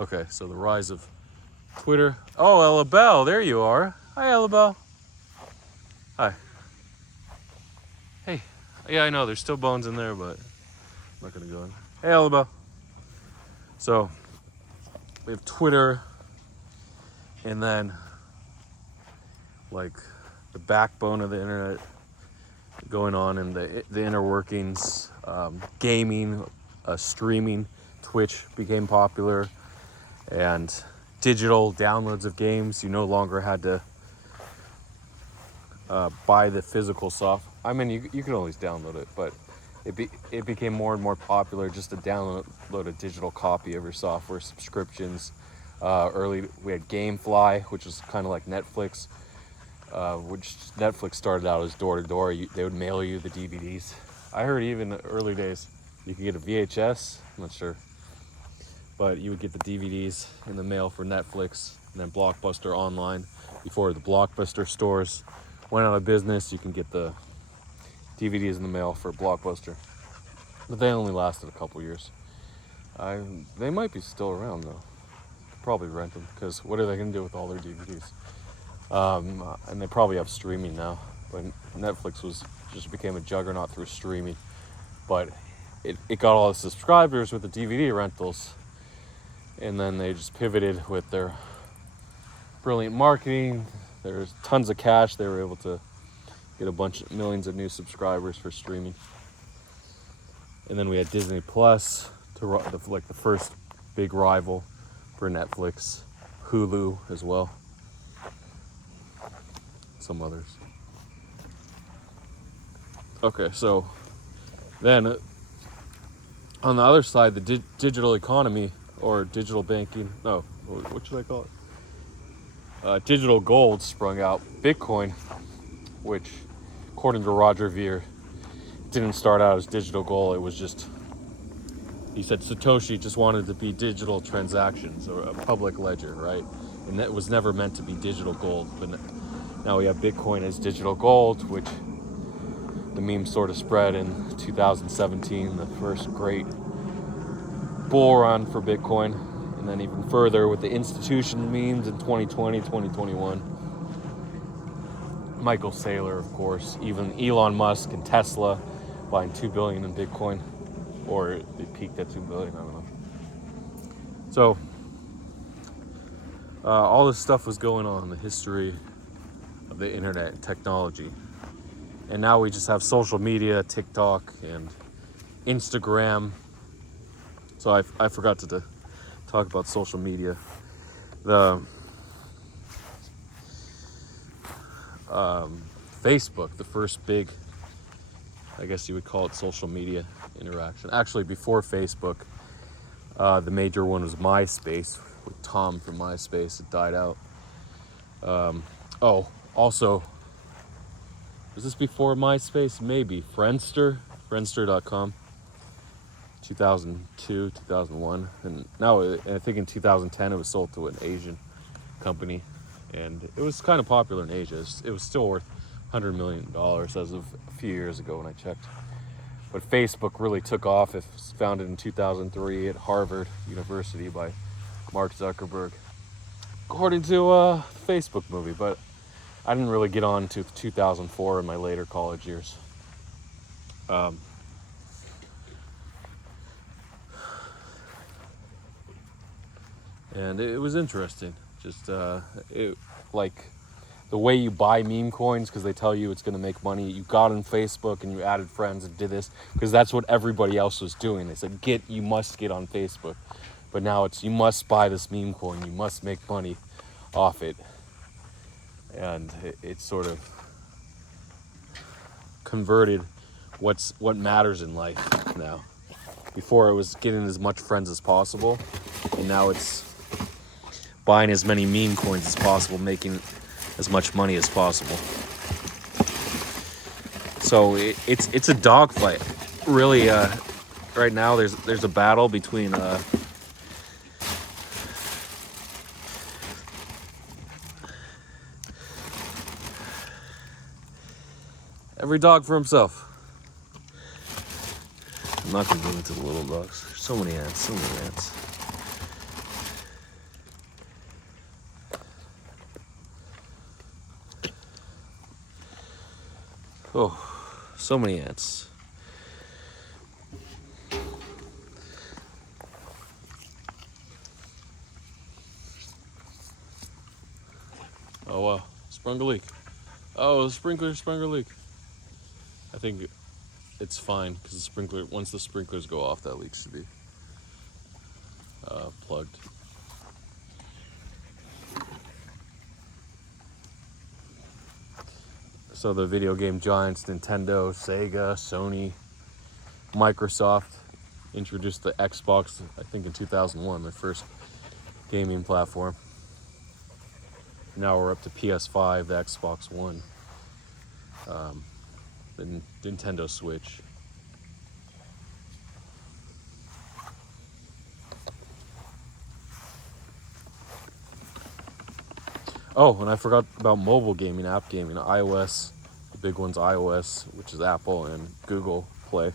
Okay, so the rise of Twitter. Oh, Ella Bell, there you are. Hi, Ella Bell. Hi. Hey. Yeah, I know, there's still bones in there, but I'm not gonna go in. Hey, Ella Bell. So, we have Twitter, and then, like, the backbone of the internet going on in the inner workings. Gaming, streaming, Twitch became popular, and digital downloads of games. You no longer had to buy the physical soft. I mean, you could always download it, but it became more and more popular just to download a digital copy of your software. Subscriptions. Early we had GameFly, which was kind of like Netflix, which Netflix started out as door to door. They would mail you the DVDs. I heard even in the early days you could get a VHS. I'm not sure, but you would get the DVDs in the mail for Netflix, and then Blockbuster online. Before the Blockbuster stores went out of business, you can get the DVDs in the mail for Blockbuster, but they only lasted a couple years. They might be still around though. Probably rent them, because what are they going to do with all their DVDs? And they probably have streaming now, but Netflix just became a juggernaut through streaming. But it got all the subscribers with the DVD rentals, and then they just pivoted with their brilliant marketing. There's tons of cash. They were able to get a bunch of millions of new subscribers for streaming. And then we had Disney Plus, like the first big rival for Netflix, Hulu as well, some others. Okay, so then on the other side, the digital economy, or digital banking, no, what should I call it? Digital gold sprung out. Bitcoin, which according to Roger Ver, didn't start out as digital gold. It was just, he said Satoshi just wanted to be digital transactions or a public ledger, right? And that was never meant to be digital gold. But now we have Bitcoin as digital gold, which the meme sort of spread in 2017, the first great bull run for Bitcoin. And then even further with the institution memes in 2020, 2021. Michael Saylor, of course, even Elon Musk and Tesla buying $2 billion in Bitcoin. Or it peaked at $2 billion, I don't know. So, all this stuff was going on in the history of the internet and technology. And now we just have social media, TikTok and Instagram. So I forgot to talk about social media. The Facebook, the first big, I guess you would call it, social media interaction. Actually, before Facebook, the major one was MySpace, with Tom from MySpace. It died out. Also, was this before MySpace? Maybe. Friendster.com. 2002, 2001. And now, I think in 2010, it was sold to an Asian company. And it was kind of popular in Asia. It was still worth $100 million as of a few years ago when I checked. But Facebook really took off. It was founded in 2003 at Harvard University by Mark Zuckerberg, according to a Facebook movie. But I didn't really get on to 2004 in my later college years. And it was interesting. Just like the way you buy meme coins, because they tell you it's going to make money. You got on Facebook and you added friends and did this because that's what everybody else was doing. They said, you must get on Facebook. But now it's, you must buy this meme coin. You must make money off it. And it sort of converted what matters in life now. Before it was getting as much friends as possible, and now it's buying as many meme coins as possible, making as much money as possible. So it's a dogfight, really. Right now, there's a battle between every dog for himself. I'm not gonna go into the little dogs. There's so many ants. Oh, so many ants. Oh wow, sprung a leak. Oh, the sprinkler sprung a leak. I think it's fine because the sprinkler, once the sprinklers go off, that leaks to be plugged. So the video game giants, Nintendo, Sega, Sony, Microsoft, introduced the Xbox, I think in 2001, their first gaming platform. Now we're up to PS5, the Xbox One, the Nintendo Switch. Oh, and I forgot about mobile gaming, app gaming, iOS. The big one's iOS, which is Apple, and Google Play,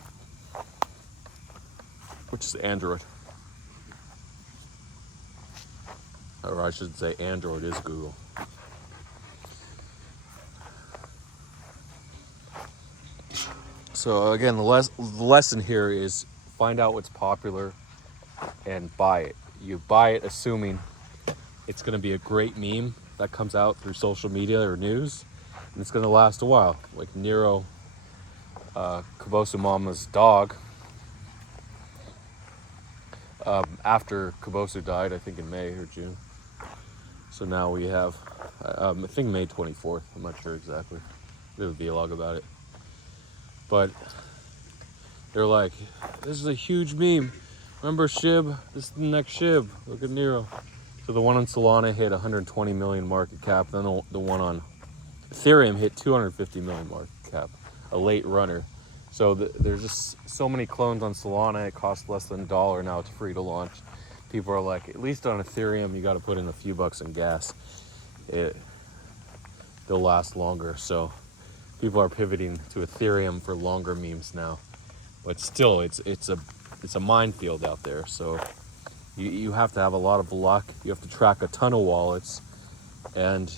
which is Android. Or I should say Android is Google. So again, the lesson here is find out what's popular and buy it. You buy it assuming it's going to be a great meme that comes out through social media or news, and it's going to last a while. Like Nero, Kabosu Mama's dog. After Kabosu died, I think in May or June. So now we have, I think May 24th. I'm not sure exactly. We have a vlog about it. But they're like, this is a huge meme. Remember Shib? This is the next Shib. Look at Nero. So the one on Solana hit 120 million market cap. Then the one on Ethereum hit 250 million market cap. A late runner. So there's just so many clones on Solana. It costs less than $1. Now it's free to launch. People are like, at least on Ethereum, you got to put in a few bucks in gas. They'll last longer. So people are pivoting to Ethereum for longer memes now. But still, it's a minefield out there. So you have to have a lot of luck. You have to track a ton of wallets. And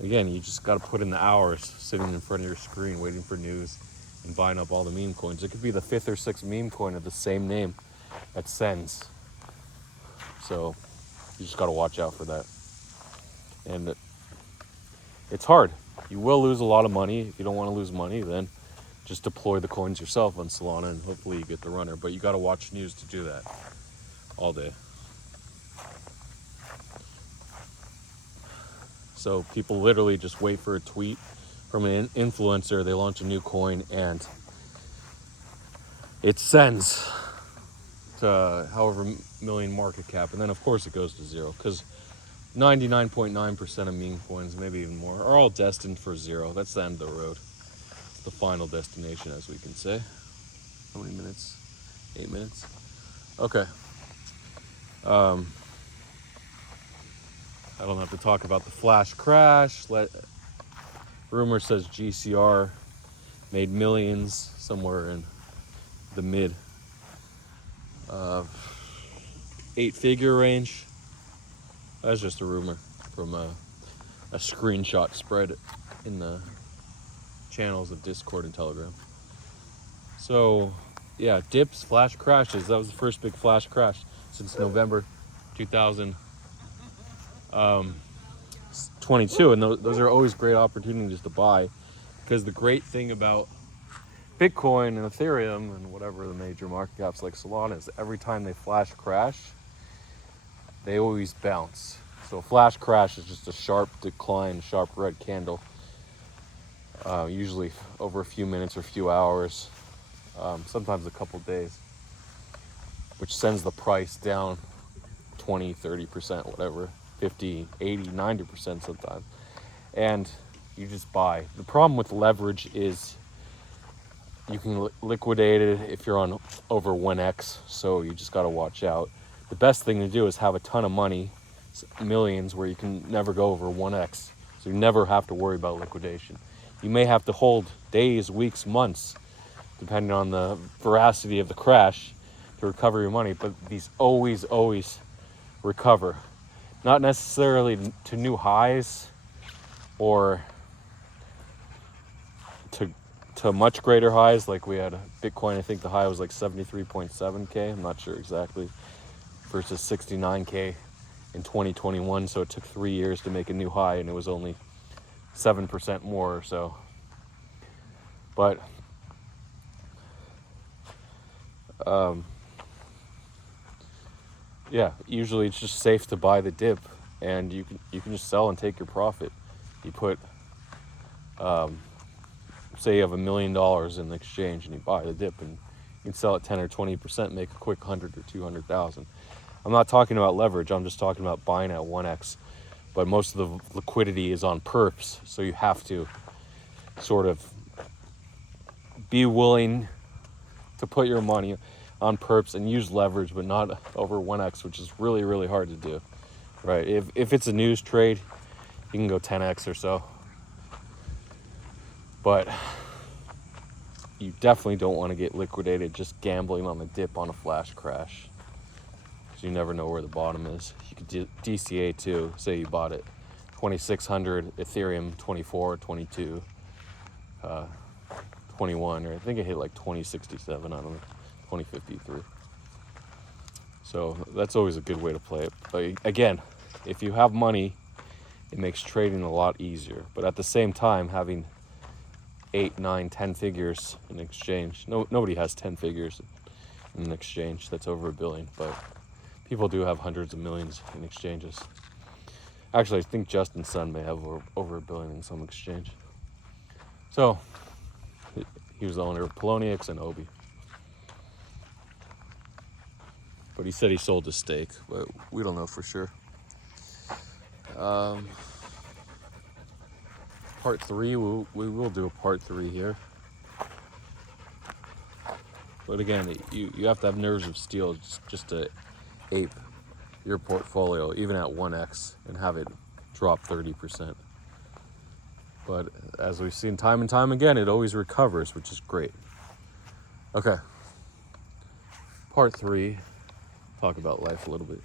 again, you just got to put in the hours sitting in front of your screen waiting for news and buying up all the meme coins. It could be the 5th or 6th meme coin of the same name that sends. So you just got to watch out for that. And it's hard. You will lose a lot of money. If you don't want to lose money, then just deploy the coins yourself on Solana and hopefully you get the runner. But you got to watch news to do that all day. So people literally just wait for a tweet from an influencer. They launch a new coin and it sends to however million market cap. And then of course it goes to zero because 99.9% of meme coins, maybe even more, are all destined for zero. That's the end of the road. It's the final destination, as we can say. How many minutes? 8 minutes? Okay. I don't have to talk about the flash crash. Rumor says GCR made millions somewhere in the mid 8-figure range. That's just a rumor from a screenshot spread in the channels of Discord and Telegram. So, yeah, dips, flash crashes. That was the first big flash crash since November 2022. And those are always great opportunities to buy because the great thing about Bitcoin and Ethereum and whatever the major market caps like Solana is every time they flash crash, they always bounce. So a flash crash is just a sharp decline, sharp red candle, usually over a few minutes or a few hours, sometimes a couple days, which sends the price down 20, 30%, whatever, 50, 80, 90% sometimes. And you just buy. The problem with leverage is you can liquidate it if you're on over 1x, so you just got to watch out. The best thing to do is have a ton of money, millions, where you can never go over 1x, so you never have to worry about liquidation. You may have to hold days, weeks, months, depending on the veracity of the crash, to recover your money, but these always recover. Not necessarily to new highs or to much greater highs. Like we had Bitcoin, I think the high was like 73.7K. I'm not sure exactly, versus 69K in 2021. So it took 3 years to make a new high, and it was only 7% more or so. But yeah, usually it's just safe to buy the dip, and you can just sell and take your profit. You put say you have $1 million in the exchange, and you buy the dip, and you can sell it 10 or 20%, make a quick 100 or 200,000. I'm not talking about leverage. I'm just talking about buying at 1x. But most of the liquidity is on perps, so you have to sort of be willing to put your money on perps and use leverage, but not over 1x, which is really, really hard to do, right? If it's a news trade, you can go 10x or so. But you definitely don't want to get liquidated just gambling on the dip on a flash crash, because you never know where the bottom is. You could DCA too. Say you bought it 2600 Ethereum, 24, 22, 21, or I think it hit like 2067, I don't know, 2053. So that's always a good way to play it. But again, if you have money, it makes trading a lot easier. But at the same time, having 8, 9, 10 figures in exchange, nobody has 10 figures in an exchange that's over $1 billion, but people do have hundreds of millions in exchanges. Actually, I think Justin Sun may have over $1 billion in some exchange. So he was the owner of Poloniex and Obi. But he said he sold his stake, but we don't know for sure. Part 3, we will do a part 3 here. But again, you have to have nerves of steel just to ape your portfolio, even at 1x, and have it drop 30%. But as we've seen time and time again, it always recovers, which is great. Okay. Part 3, talk about life a little bit.